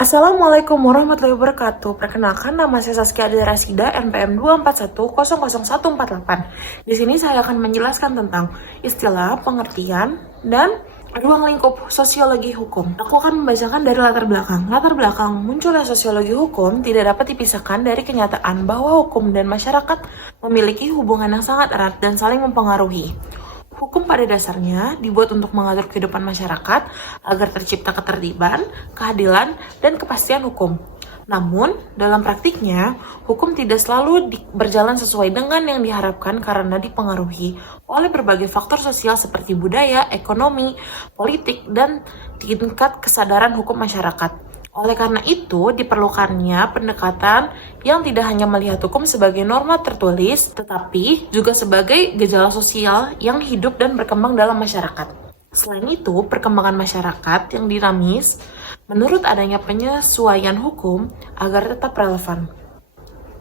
Assalamualaikum warahmatullahi wabarakatuh. Perkenalkan, nama saya Saskia Ade Rasida, NPM 241000148. Di sini saya akan menjelaskan tentang istilah, pengertian, dan ruang lingkup sosiologi hukum. Aku akan membacakan dari latar belakang. Latar belakang munculnya sosiologi hukum tidak dapat dipisahkan dari kenyataan bahwa hukum dan masyarakat memiliki hubungan yang sangat erat dan saling mempengaruhi. Hukum pada dasarnya dibuat untuk mengatur kehidupan masyarakat agar tercipta ketertiban, keadilan, dan kepastian hukum. Namun, dalam praktiknya, hukum tidak selalu berjalan sesuai dengan yang diharapkan karena dipengaruhi oleh berbagai faktor sosial seperti budaya, ekonomi, politik, dan tingkat kesadaran hukum masyarakat. Oleh karena itu, diperlukannya pendekatan yang tidak hanya melihat hukum sebagai norma tertulis, tetapi juga sebagai gejala sosial yang hidup dan berkembang dalam masyarakat. Selain itu, perkembangan masyarakat yang dinamis menurut adanya penyesuaian hukum agar tetap relevan.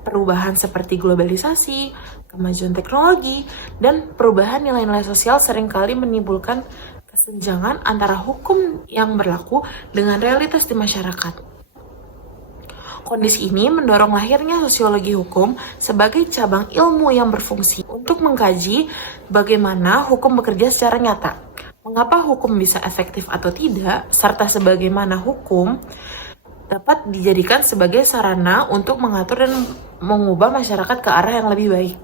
Perubahan seperti globalisasi, kemajuan teknologi, dan perubahan nilai-nilai sosial seringkali menimbulkan kesenjangan antara hukum yang berlaku dengan realitas di masyarakat. Kondisi ini mendorong lahirnya sosiologi hukum sebagai cabang ilmu yang berfungsi untuk mengkaji bagaimana hukum bekerja secara nyata, mengapa hukum bisa efektif atau tidak, serta sebagaimana hukum dapat dijadikan sebagai sarana untuk mengatur dan mengubah masyarakat ke arah yang lebih baik.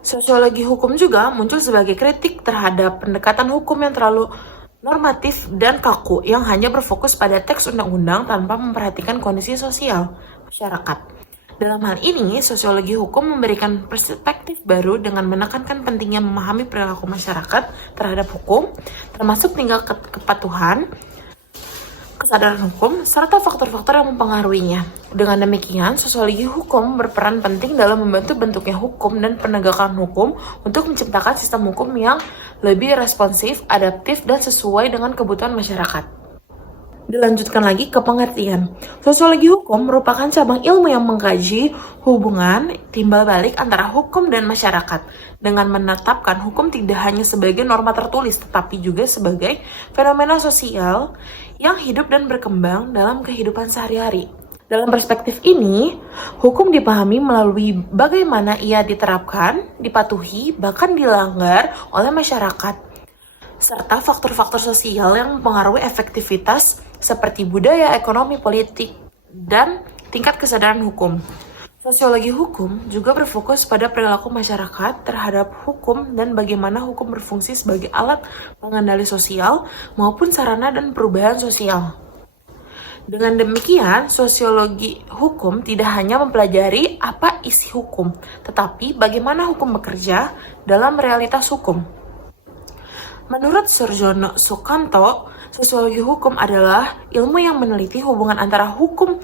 Sosiologi hukum juga muncul sebagai kritik terhadap pendekatan hukum yang terlalu normatif dan kaku yang hanya berfokus pada teks undang-undang tanpa memperhatikan kondisi sosial masyarakat. Dalam hal ini, sosiologi hukum memberikan perspektif baru dengan menekankan pentingnya memahami perilaku masyarakat terhadap hukum, termasuk tingkat kepatuhan, kesadaran hukum, serta faktor-faktor yang mempengaruhinya. Dengan demikian, sosiologi hukum berperan penting dalam membantu bentuknya hukum dan penegakan hukum untuk menciptakan sistem hukum yang lebih responsif, adaptif, dan sesuai dengan kebutuhan masyarakat. Dilanjutkan lagi ke pengertian. Sosiologi hukum merupakan cabang ilmu yang mengkaji hubungan timbal balik antara hukum dan masyarakat dengan menetapkan hukum tidak hanya sebagai norma tertulis tetapi juga sebagai fenomena sosial yang hidup dan berkembang dalam kehidupan sehari-hari. Dalam perspektif ini, hukum dipahami melalui bagaimana ia diterapkan, dipatuhi, bahkan dilanggar oleh masyarakat, serta faktor-faktor sosial yang mempengaruhi efektivitas seperti budaya, ekonomi, politik, dan tingkat kesadaran hukum. Sosiologi hukum juga berfokus pada perilaku masyarakat terhadap hukum dan bagaimana hukum berfungsi sebagai alat pengendali sosial maupun sarana dan perubahan sosial. Dengan demikian, sosiologi hukum tidak hanya mempelajari apa isi hukum, tetapi bagaimana hukum bekerja dalam realitas hukum. Menurut Surjono Sukanto, sosiologi hukum adalah ilmu yang meneliti hubungan antara hukum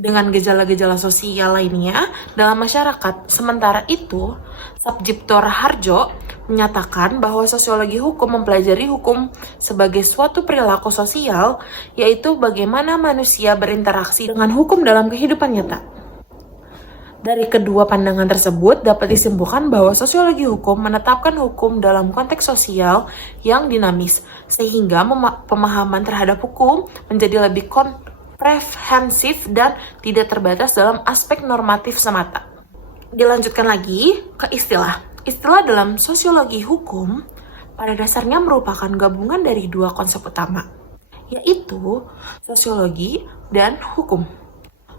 dengan gejala-gejala sosial lainnya dalam masyarakat. Sementara itu, Sabjipto Raharjo menyatakan bahwa sosiologi hukum mempelajari hukum sebagai suatu perilaku sosial, yaitu bagaimana manusia berinteraksi dengan hukum dalam kehidupan nyata. Dari kedua pandangan tersebut dapat disimpulkan bahwa sosiologi hukum menetapkan hukum dalam konteks sosial yang dinamis, sehingga pemahaman terhadap hukum menjadi lebih komprehensif dan tidak terbatas dalam aspek normatif semata. Dilanjutkan lagi ke istilah. Istilah dalam sosiologi hukum pada dasarnya merupakan gabungan dari dua konsep utama, yaitu sosiologi dan hukum.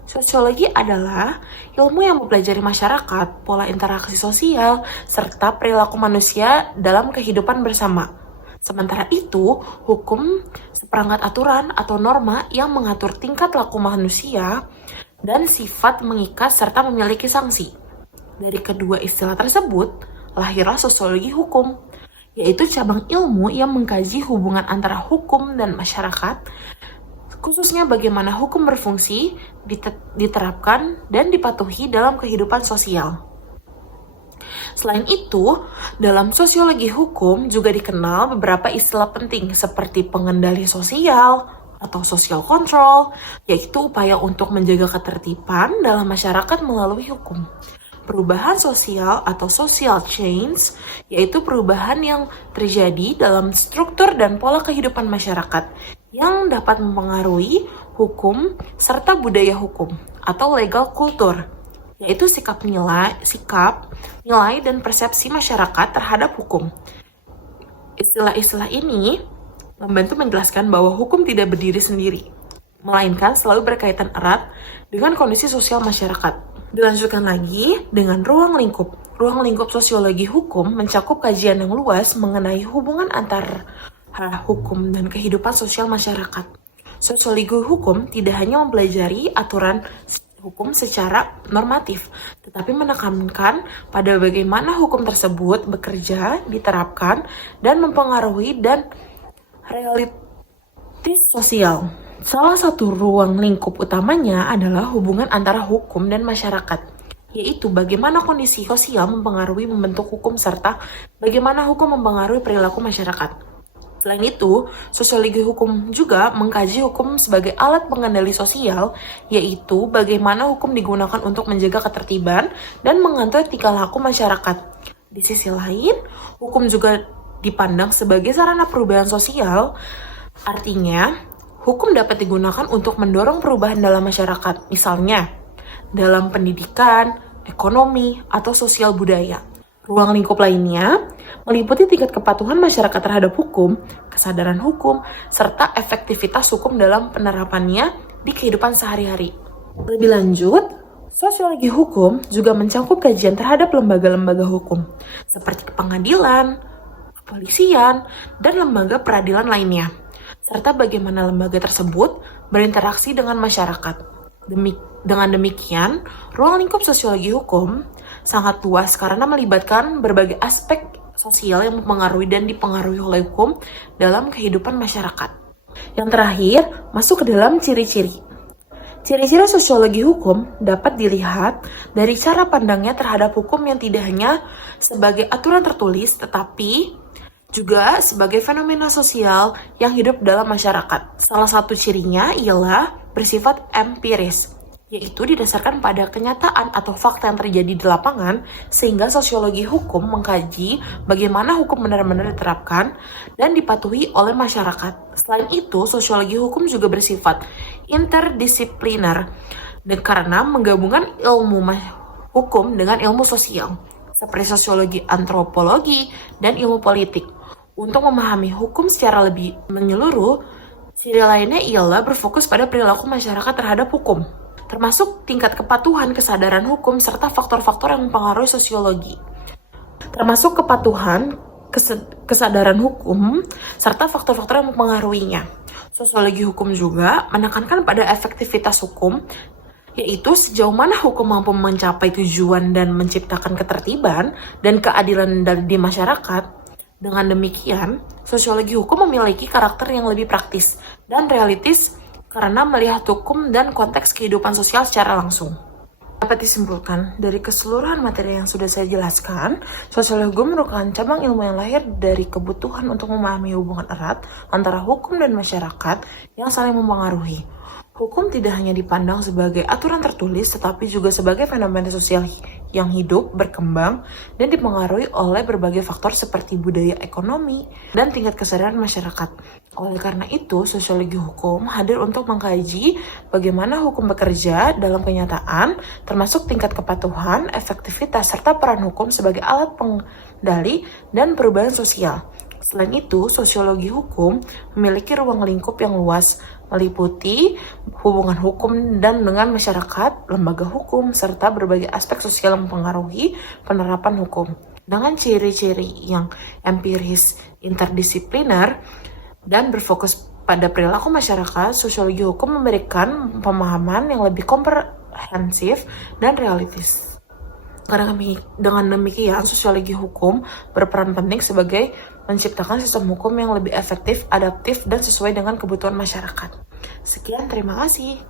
Sosiologi adalah ilmu yang mempelajari masyarakat, pola interaksi sosial, serta perilaku manusia dalam kehidupan bersama. Sementara itu, hukum seperangkat aturan atau norma yang mengatur tingkat laku manusia dan sifat mengikat serta memiliki sanksi. Dari kedua istilah tersebut, lahirlah sosiologi hukum, yaitu cabang ilmu yang mengkaji hubungan antara hukum dan masyarakat, khususnya bagaimana hukum berfungsi, diterapkan, dan dipatuhi dalam kehidupan sosial. Selain itu, dalam sosiologi hukum juga dikenal beberapa istilah penting seperti pengendali sosial atau social control, yaitu upaya untuk menjaga ketertiban dalam masyarakat melalui hukum. Perubahan sosial atau social change, yaitu perubahan yang terjadi dalam struktur dan pola kehidupan masyarakat yang dapat mempengaruhi hukum, serta budaya hukum atau legal culture, yaitu sikap, nilai, dan persepsi masyarakat terhadap hukum. Istilah-istilah ini membantu menjelaskan bahwa hukum tidak berdiri sendiri, melainkan selalu berkaitan erat dengan kondisi sosial masyarakat. Dilanjutkan lagi dengan ruang lingkup. Ruang lingkup sosiologi hukum mencakup kajian yang luas mengenai hubungan antara hukum dan kehidupan sosial masyarakat. Sosiologi hukum tidak hanya mempelajari aturan hukum secara normatif, tetapi menekankan pada bagaimana hukum tersebut bekerja, diterapkan, dan mempengaruhi dan realitas sosial. Salah satu ruang lingkup utamanya adalah hubungan antara hukum dan masyarakat, yaitu bagaimana kondisi sosial mempengaruhi membentuk hukum serta bagaimana hukum mempengaruhi perilaku masyarakat. Selain itu, sosiologi hukum juga mengkaji hukum sebagai alat pengendali sosial, yaitu bagaimana hukum digunakan untuk menjaga ketertiban dan mengatur tingkah laku masyarakat. Di sisi lain, hukum juga dipandang sebagai sarana perubahan sosial, artinya hukum dapat digunakan untuk mendorong perubahan dalam masyarakat, misalnya dalam pendidikan, ekonomi, atau sosial budaya. Ruang lingkup lainnya meliputi tingkat kepatuhan masyarakat terhadap hukum, kesadaran hukum, serta efektivitas hukum dalam penerapannya di kehidupan sehari-hari. Lebih lanjut, sosiologi hukum juga mencakup kajian terhadap lembaga-lembaga hukum, seperti pengadilan, kepolisian, dan lembaga peradilan lainnya, serta bagaimana lembaga tersebut berinteraksi dengan masyarakat. Dengan demikian, ruang lingkup sosiologi hukum sangat luas karena melibatkan berbagai aspek sosial yang mempengaruhi dan dipengaruhi oleh hukum dalam kehidupan masyarakat. Yang terakhir, masuk ke dalam ciri-ciri. Ciri-ciri sosiologi hukum dapat dilihat dari cara pandangnya terhadap hukum yang tidak hanya sebagai aturan tertulis, tetapi juga sebagai fenomena sosial yang hidup dalam masyarakat. Salah satu cirinya ialah bersifat empiris, yaitu didasarkan pada kenyataan atau fakta yang terjadi di lapangan, sehingga sosiologi hukum mengkaji bagaimana hukum benar-benar diterapkan dan dipatuhi oleh masyarakat. Selain itu, sosiologi hukum juga bersifat interdisipliner karena menggabungkan ilmu hukum dengan ilmu sosial, seperti sosiologi antropologi dan ilmu politik. Untuk memahami hukum secara lebih menyeluruh, ciri lainnya ialah berfokus pada perilaku masyarakat terhadap hukum, termasuk tingkat kepatuhan, kesadaran hukum, serta faktor-faktor yang mempengaruhi sosiologi. Termasuk kepatuhan, kesadaran hukum, serta faktor-faktor yang mempengaruhinya. Sosiologi hukum juga menekankan pada efektivitas hukum, yaitu sejauh mana hukum mampu mencapai tujuan dan menciptakan ketertiban dan keadilan di masyarakat. Dengan demikian, sosiologi hukum memiliki karakter yang lebih praktis dan realistis karena melihat hukum dan konteks kehidupan sosial secara langsung. Dapat disimpulkan dari keseluruhan materi yang sudah saya jelaskan, sosiologi hukum merupakan cabang ilmu yang lahir dari kebutuhan untuk memahami hubungan erat antara hukum dan masyarakat yang saling mempengaruhi. Hukum tidak hanya dipandang sebagai aturan tertulis, tetapi juga sebagai fenomena sosial yang hidup, berkembang, dan dipengaruhi oleh berbagai faktor seperti budaya, ekonomi, dan tingkat kesadaran masyarakat. Oleh karena itu, sosiologi hukum hadir untuk mengkaji bagaimana hukum bekerja dalam kenyataan, termasuk tingkat kepatuhan, efektivitas, serta peran hukum sebagai alat pengendali dan perubahan sosial. Selain itu, sosiologi hukum memiliki ruang lingkup yang luas, meliputi hubungan hukum dan dengan masyarakat, lembaga hukum, serta berbagai aspek sosial yang mempengaruhi penerapan hukum. Dengan ciri-ciri yang empiris, interdisipliner, dan berfokus pada perilaku masyarakat, sosiologi hukum memberikan pemahaman yang lebih komprehensif dan realistis. Karena dengan demikian, sosiologi hukum berperan penting sebagai menciptakan sistem hukum yang lebih efektif, adaptif, dan sesuai dengan kebutuhan masyarakat. Sekian, terima kasih.